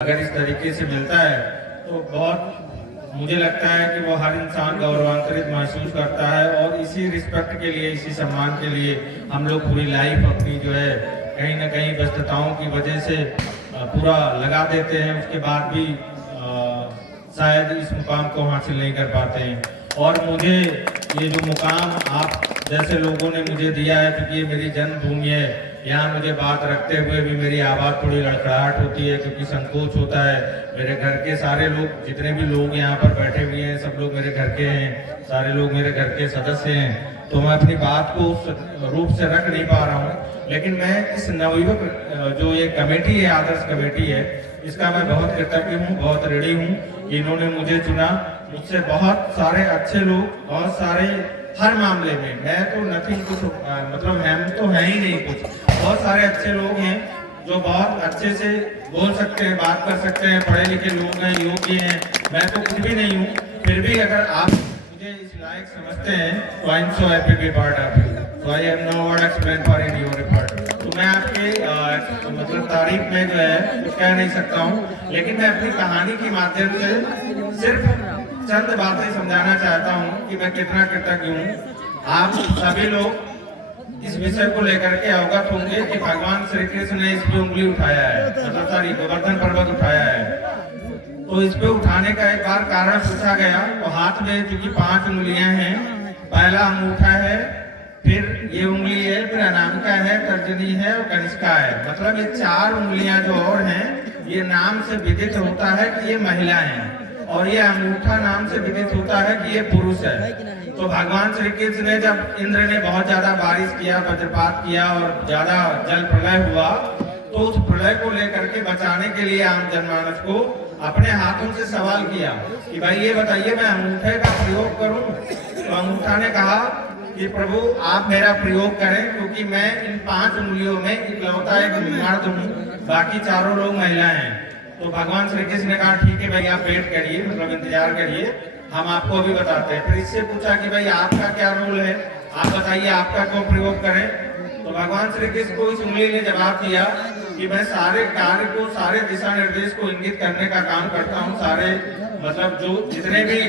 अगर इस तरीके से मिलता है तो बहुत मुझे लगता है कि वो हर इंसान गौरवान्वित महसूस करता है और इसी रिस्पेक्ट के लिए, इसी सम्मान के लिए हम लोग पूरी लाइफ अपनी जो है कहीं ना कहीं व्यस्तताओं की वजह से पूरा लगा देते हैं, उसके बाद भी शायद इस मुकाम को हासिल नहीं कर पाते हैं। और मुझे ये जो मुकाम आप जैसे लोगों ने मुझे दिया है, क्योंकि ये मेरी जन्मभूमि है, यहाँ मुझे बात रखते हुए भी मेरी आवाज़ थोड़ी लड़खड़ाहट होती है क्योंकि संकोच होता है। मेरे घर के सारे लोग, जितने भी लोग यहाँ पर बैठे हुए हैं, सब लोग मेरे घर के हैं, सारे लोग मेरे घर के सदस्य हैं, तो मैं अपनी बात को उस रूप से रख नहीं पा रहा हूँ। लेकिन मैं इस नवयुवक जो ये कमेटी है, आदर्श कमेटी है, इसका मैं बहुत कृतज्ञ हूँ, बहुत ऋणी हूँ कि इन्होंने मुझे चुना। मुझसे बहुत सारे अच्छे लोग, बहुत सारे हर मामले में, मैं तो नथिंग कुछ मतलब हम तो है ही नहीं कुछ, बहुत सारे अच्छे लोग हैं जो बहुत अच्छे से बोल सकते हैं, बात कर सकते हैं, पढ़े लिखे लोग हैं, योग्य हैं। मैं तो कुछ भी नहीं हूँ, फिर भी अगर आप मुझे इस लायक समझते हैं तो I am so happy be part of you, so I have no word explain for in your effort. तो मैं आपके मतलब तारीफ में जो है कुछ कह नहीं सकता हूँ, लेकिन मैं अपनी कहानी के माध्यम से सिर्फ चंद बातें समझाना चाहता हूँ कि मैं कितना कृतज्ञ हूँ। आप सभी लोग इस विषय को लेकर के अवगत होंगे कि भगवान श्री कृष्ण ने इस पे उंगली उठाया है, मतलब सारी गोवर्धन पर्वत उठाया है। तो इस पे उठाने का एक बार कारण पूछा गया, तो हाथ में चूंकि 5 उंगलियां हैं, पहला अंगूठा है, फिर ये उंगली है, फिर अनामिका है, तर्जनी है और कनिष्का है। मतलब ये 4 उंगलियां जो और हैं, ये नाम से विदित होता है कि ये महिला है, और ये अंगूठा नाम से विदित होता है कि ये पुरुष है। तो भगवान श्री कृष्ण ने, जब इंद्र ने बहुत ज्यादा बारिश किया, वज्रपात किया और ज्यादा जल प्रलय हुआ, तो उस प्रलय को लेकर के बचाने के लिए आम जनमानस को अपने हाथों से सवाल किया कि भाई ये बताइए मैं अंगूठे का प्रयोग करूं? तो अंगूठा ने कहा कि प्रभु आप मेरा प्रयोग करें, क्योंकि मैं इन 5 उंगलियों में इकलौता एक मर्द हूँ, बाकी चारों लोग महिलाएं हैं। तो भगवान श्री कृष्ण ने कहा ठीक है भाई, आप वेट करिए, मतलब इंतजार करिए, हम आपको अभी बताते हैं। फिर इससे पूछा कि भाई आपका क्या रोल है, आप बताइए आपका क्यों प्रयोग करें? तो भगवान श्री कृष्ण को इस उंगली ने जवाब दिया कि मैं सारे कार्य को, सारे दिशा निर्देश को इंगित करने का काम करता हूँ। सारे मतलब जो जितने भी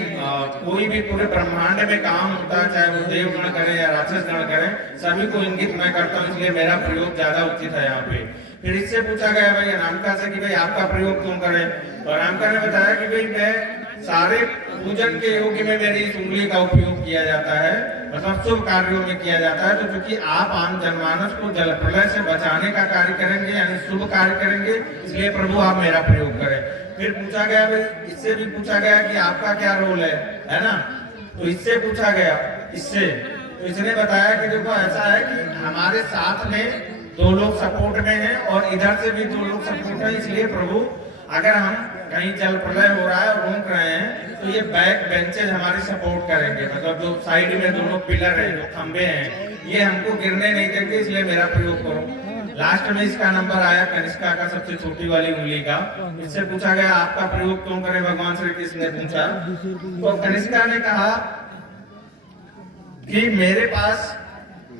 कोई भी पूरे ब्रह्मांड में काम होता है, चाहे वो देवगण करे या राक्षस गण करे, सभी को इंगित मैं करता हूँ, इसलिए मेरा प्रयोग ज्यादा उचित है यहाँ पे। फिर इससे पूछा गया भाई अनामिका से कि भाई आपका प्रयोग क्यों करें? तो अनामिका ने बताया कि भाई मैं सारे पूजन के योग्य में मेरी इस उंगली का उपयोग किया जाता है, मतलब शुभ कार्यों में किया जाता है। तो क्योंकि आप आम जनमानस को जल प्रलय से बचाने का कार्य करेंगे, यानी शुभ कार्य करेंगे, इसलिए प्रभु आप मेरा प्रयोग करें। फिर पूछा गया भाई, इससे भी पूछा गया कि आपका क्या रोल है ना? तो इससे पूछा गया, इससे तो इसने बताया कि देखो ऐसा है कि हमारे साथ में 2 लोग सपोर्ट में हैं और इधर से भी 2 लोग सपोर्ट में, इसलिए प्रभु अगर हम कहीं जल प्रलय हो रहा है और रोक रहे हैं तो ये बैक बेंचेज हमारी सपोर्ट करेंगे, मतलब जो साइड में दोनों पिलर है, जो खंबे हैं, ये हमको गिरने नहीं देंगे, इसलिए मेरा प्रयोग करो। लास्ट में इसका नंबर आया कनिष्का का, सबसे छोटी वाली उंगली का। इससे पूछा गया आपका प्रयोग क्यों करें? भगवान श्री कृष्ण ने पूछा, तो कनिष्का ने कहा कि मेरे पास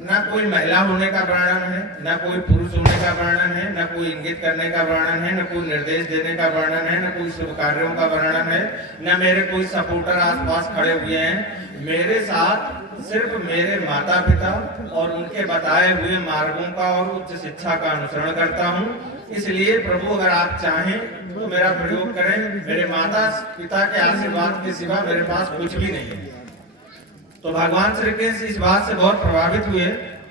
ना कोई महिला होने का वर्णन है, ना कोई पुरुष होने का वर्णन है, ना कोई इंगित करने का वर्णन है, ना कोई निर्देश देने का वर्णन है, ना कोई शुभ कार्यों का वर्णन है, ना मेरे कोई सपोर्टर आसपास खड़े हुए हैं। मेरे साथ सिर्फ मेरे माता पिता और उनके बताए हुए मार्गों का और उच्च शिक्षा का अनुसरण करता हूँ। इसलिए प्रभु अगर आप चाहें तो मेरा प्रयोग करें, मेरे माता पिता के आशीर्वाद के सिवा मेरे पास कुछ भी नहीं है। तो भगवान श्री कृष्ण इस बात से बहुत प्रभावित हुए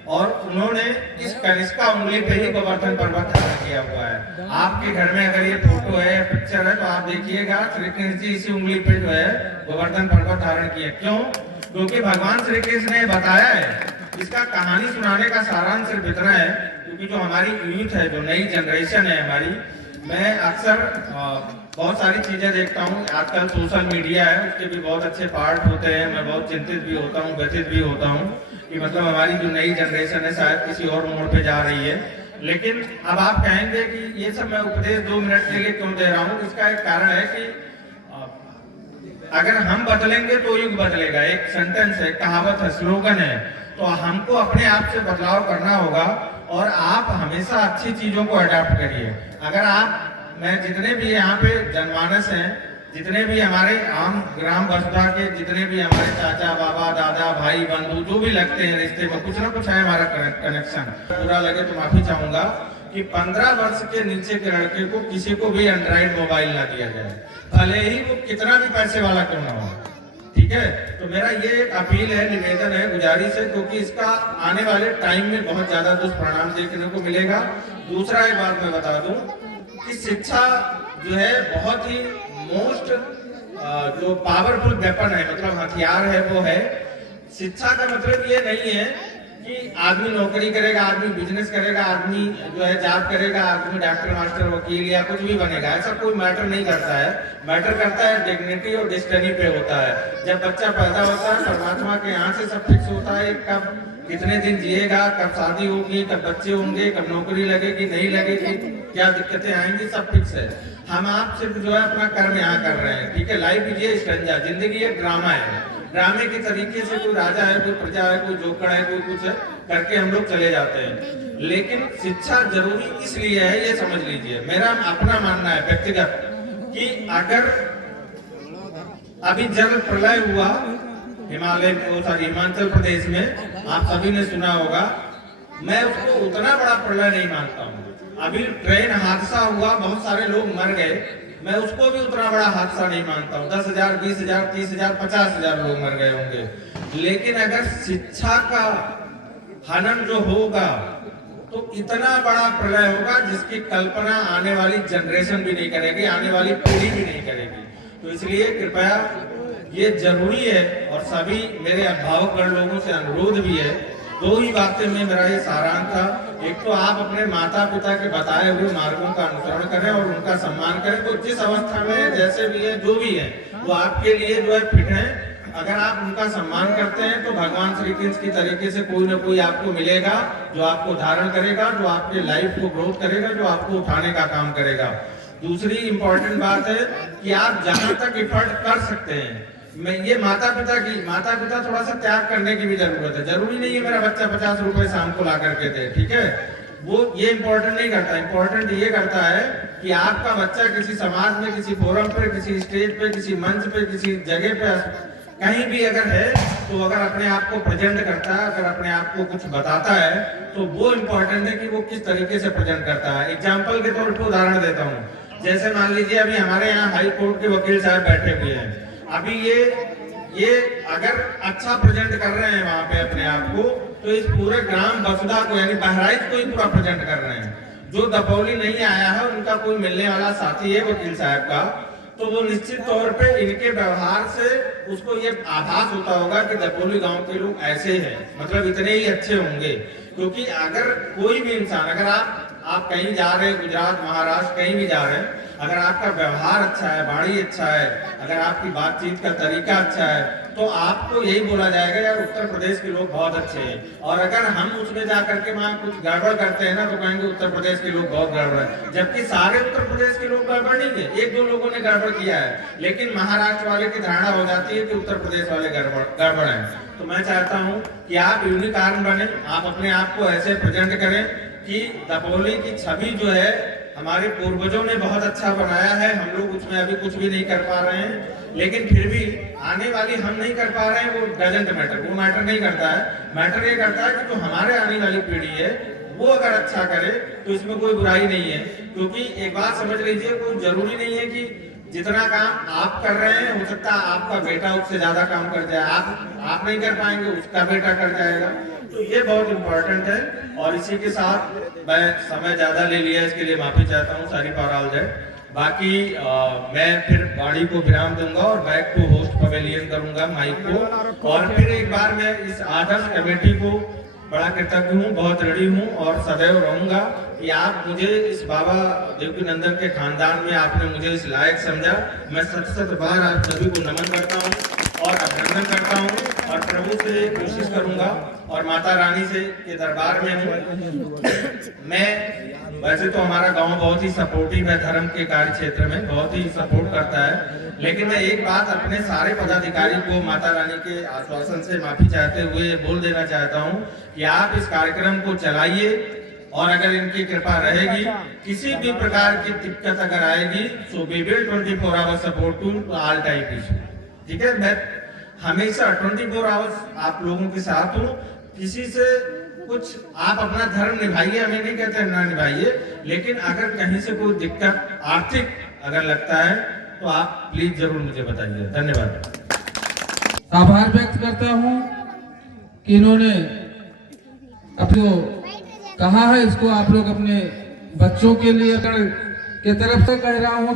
और उन्होंने इस कनिष्का उंगली पे ही गोवर्धन पर्वत धारण किया हुआ है। आपके घर में अगर ये फोटो है, पिक्चर है, तो आप देखिएगा श्री कृष्ण जी इसी उंगली पे जो है गोवर्धन पर्वत धारण किए। क्यों? क्योंकि भगवान श्री कृष्ण ने बताया है। इसका कहानी सुनाने का सारांश सिर्फ इतना है, क्योंकि जो हमारी यूथ है, जो नई जनरेशन है हमारी, मैं अक्सर बहुत सारी चीजें देखता हूँ, आजकल सोशल मीडिया है, उसके भी बहुत अच्छे पार्ट होते हैं। मैं बहुत चिंतित भी होता हूँ, व्यथित भी होता हूँ कि मतलब हमारी जो नई जनरेशन है शायद किसी और मोड़ पे जा रही है। लेकिन अब आप कहेंगे कि ये सब मैं उपदेश 2 मिनट के लिए क्यों दे रहा हूँ? इसका एक कारण है कि अगर हम बदलेंगे तो युग बदलेगा। एक सेंटेंस है, कहावत है, स्लोगन है। तो हमको अपने आप से बदलाव करना होगा और आप हमेशा अच्छी चीजों को अडॉप्ट करिए। अगर आप मैं जितने भी यहाँ पे जनमानस हैं, जितने भी हमारे आम ग्राम बसपा के जितने भी हमारे चाचा बाबा दादा भाई बंधु जो भी लगते हैं रिश्ते में, कुछ ना कुछ है हमारा कनेक्शन। पूरा लगे तो माफी चाहूंगा कि 15 वर्ष के नीचे के लड़के को किसी को भी एंड्रॉइड मोबाइल ना दिया जाए, भले ही वो कितना भी पैसे वाला क्यों ना हो। ठीक है, तो मेरा ये एक अपील है, निवेदन है, गुजारिश है, क्योंकि इसका आने वाले टाइम में बहुत ज्यादा दुष्परिणाम देखने को मिलेगा। दूसरा एक बात मैं बता दूं कि शिक्षा जो है बहुत ही मोस्ट जो पावरफुल वेपन है, मतलब हथियार है, वो है। शिक्षा का मतलब ये नहीं है कि आदमी नौकरी करेगा, आदमी बिजनेस करेगा, आदमी जो है जॉब करेगा, आदमी डॉक्टर मास्टर वकील या कुछ भी बनेगा, ऐसा कोई मैटर नहीं करता है। मैटर करता है डिग्निटी और डिस्टिनी पे होता है। जब बच्चा पैदा होता है परमात्मा के यहाँ से सब फिक्स होता है, कब कितने दिन जिएगा, कब शादी होगी, कब बच्चे होंगे, कब नौकरी लगेगी नहीं लगेगी, क्या दिक्कतें आएंगी, सब फिक्स है। हम आप सिर्फ जो है अपना कर्म यहाँ कर रहे हैं। ठीक है, लाइफ ये स्टंजा, जिंदगी एक ड्रामा है। ड्रामे के तरीके से कोई राजा है, कोई प्रजा है, कोई जोकर है, कोई कुछ है, करके हम लोग चले जाते हैं। लेकिन शिक्षा जरूरी इसलिए है, ये समझ लीजिए। मेरा अपना मानना है व्यक्तिगत कि अगर अभी जल प्रलय हुआ हिमाचल प्रदेश में, आप सभी ने सुना होगा, मैं उसको उतना बड़ा प्रलय नहीं मानता हूँ। अभी ट्रेन हादसा हुआ, बहुत सारे लोग मर गए, मैं उसको भी उतना बड़ा हादसा नहीं मानता हूँ। 10,000, 20,000, 30,000, 50,000 लोग मर गए होंगे। लेकिन अगर शिक्षा का हनन जो होगा तो इतना बड़ा प्रलय होगा जिसकी कल्पना आने वाली जनरेशन भी नहीं करेगी, आने वाली पीढ़ी भी नहीं करेगी। तो इसलिए कृपया ये जरूरी है, और सभी मेरे अभिभावकगण लोगों से अनुरोध भी है। दो ही बातें में मेरा ये सारांश था। एक तो आप अपने माता पिता के बताए हुए मार्गों का अनुसरण करें और उनका सम्मान करें। तो जिस अवस्था में जैसे भी है, जो भी है, वो आपके लिए जो है फिट है। अगर आप उनका सम्मान करते हैं तो भगवान श्री कृष्ण की तरीके से कोई ना कोई आपको मिलेगा जो आपको धारण करेगा, जो आपके लाइफ को ग्रोथ करेगा, जो आपको उठाने का काम करेगा। दूसरी इंपॉर्टेंट बात है कि आप जहां तक इफर्ट कर सकते हैं, मैं ये माता पिता थोड़ा सा त्याग करने की भी जरूरत है। जरूरी नहीं है मेरा बच्चा 50 रुपए शाम को ला करके दे, ठीक है, वो ये इंपॉर्टेंट नहीं करता। इंपॉर्टेंट ये करता है कि आपका बच्चा किसी समाज में, किसी फोरम पे, किसी स्टेज पे, किसी मंच पे, किसी जगह पे, कहीं भी अगर है, तो अगर अपने आप को प्रेजेंट करता है, अगर अपने आप को कुछ बताता है, तो वो इंपॉर्टेंट है कि वो किस तरीके से प्रेजेंट करता है। एग्जाम्पल के तौर पर उदाहरण देता हूँ, जैसे मान लीजिए अभी हमारे यहाँ हाई कोर्ट के वकील साहब बैठे हुए हैं। अभी ये अगर अच्छा प्रेजेंट कर रहे हैं वहां पे अपने आप को, तो इस पूरे ग्राम बसुधा को, यानी बहराइच को ही पूरा प्रेजेंट कर रहे हैं। जो दपौली नहीं आया है, उनका कोई मिलने वाला साथी है वकील साहब का, तो वो निश्चित तौर पे इनके व्यवहार से उसको ये आभास होता होगा कि दपौली गांव के लोग ऐसे हैं, मतलब इतने ही अच्छे होंगे। क्योंकि अगर कोई भी इंसान, अगर आप कहीं जा रहे हैं, गुजरात, महाराष्ट्र, कहीं भी जा रहे हैं, अगर आपका व्यवहार अच्छा है, वाणी अच्छा है, अगर आपकी बातचीत का तरीका अच्छा है, तो आपको यही बोला जाएगा यार उत्तर प्रदेश के लोग बहुत अच्छे हैं। और अगर हम उसमें जाकर के वहाँ कुछ गड़बड़ करते हैं ना, तो कहेंगे उत्तर प्रदेश के लोग बहुत गड़बड़ है। जबकि सारे उत्तर प्रदेश के लोग गड़बड़ नहीं है, एक दो लोगों ने गड़बड़ किया है, लेकिन महाराष्ट्र वाले की धारणा हो जाती है कि उत्तर प्रदेश वाले गड़बड़ है। तो मैं चाहता हूँ कि आप यूनिकॉर्न बने, आप अपने आप को ऐसे प्रेजेंट करें कि दपौली की छवि जो है हमारे पूर्वजों ने बहुत अच्छा बनाया है, हम लोग उसमें अभी कुछ भी नहीं कर पा रहे हैं, लेकिन फिर भी आने वाली हम नहीं कर पा रहे हैं, वो डजंट मैटर, वो मैटर नहीं करता है। मैटर ये करता है कि जो हमारे आने वाली पीढ़ी है वो अगर अच्छा करे तो इसमें कोई बुराई नहीं है। क्योंकि एक बात समझ लीजिए, कोई जरूरी नहीं है कि जितना काम आप कर रहे हैं, हो सकता है आपका बेटा उससे ज्यादा काम कर जाए, आप नहीं कर पाएंगे, उसका बेटा कर जाएगा। तो ये बहुत इंपॉर्टेंट है। और इसी के साथ मैं समय ज्यादा ले लिया, इसके लिए माफी चाहता हूँ, सारी पाराल जाए। बाकी मैं फिर गाड़ी को विराम दूंगा और बैक को होस्ट पवेलियन करूंगा, माइक को। और फिर एक बार मैं इस आदर्श कमेटी को बड़ा कृतज्ञ हूँ, बहुत ऋणी हूँ और सदैव रहूंगा कि आप मुझे इस बाबा देवकीनंदन के खानदान में आपने मुझे इस लायक समझा। मैं सत बार आप सभी को नमन करता हूँ और अभिनंदन करता हूँ, और प्रभु से कोशिश करूंगा और माता रानी से के दरबार में हूँ। मैं वैसे तो हमारा गांव बहुत ही सपोर्टिव है, धर्म के कार्य क्षेत्र में बहुत ही सपोर्ट करता है, लेकिन मैं एक बात अपने सारे पदाधिकारी को माता रानी के आश्वासन से माफी चाहते हुए बोल देना चाहता हूं कि आप इस कार्यक्रम को चलाइए, और अगर इनकी कृपा रहेगी, किसी भी प्रकार की दिक्कत अगर आएगी, so we will 24 hours support to all type issue. ठीक है, मैं हमेशा 24 आवर्स आप लोगों के साथ हूँ। किसी से कुछ आप अपना धर्म निभाइए, हमें नहीं कहते ना निभाइए, लेकिन अगर कहीं से कोई दिक्कत आर्थिक अगर लगता है तो आप प्लीज जरूर मुझे बताइए। धन्यवाद। आभार व्यक्त करता हूँ कि इन्होंने अपने कहा है, इसको आप लोग अपने बच्चों के लिए के तरफ से कह रहा हूँ कि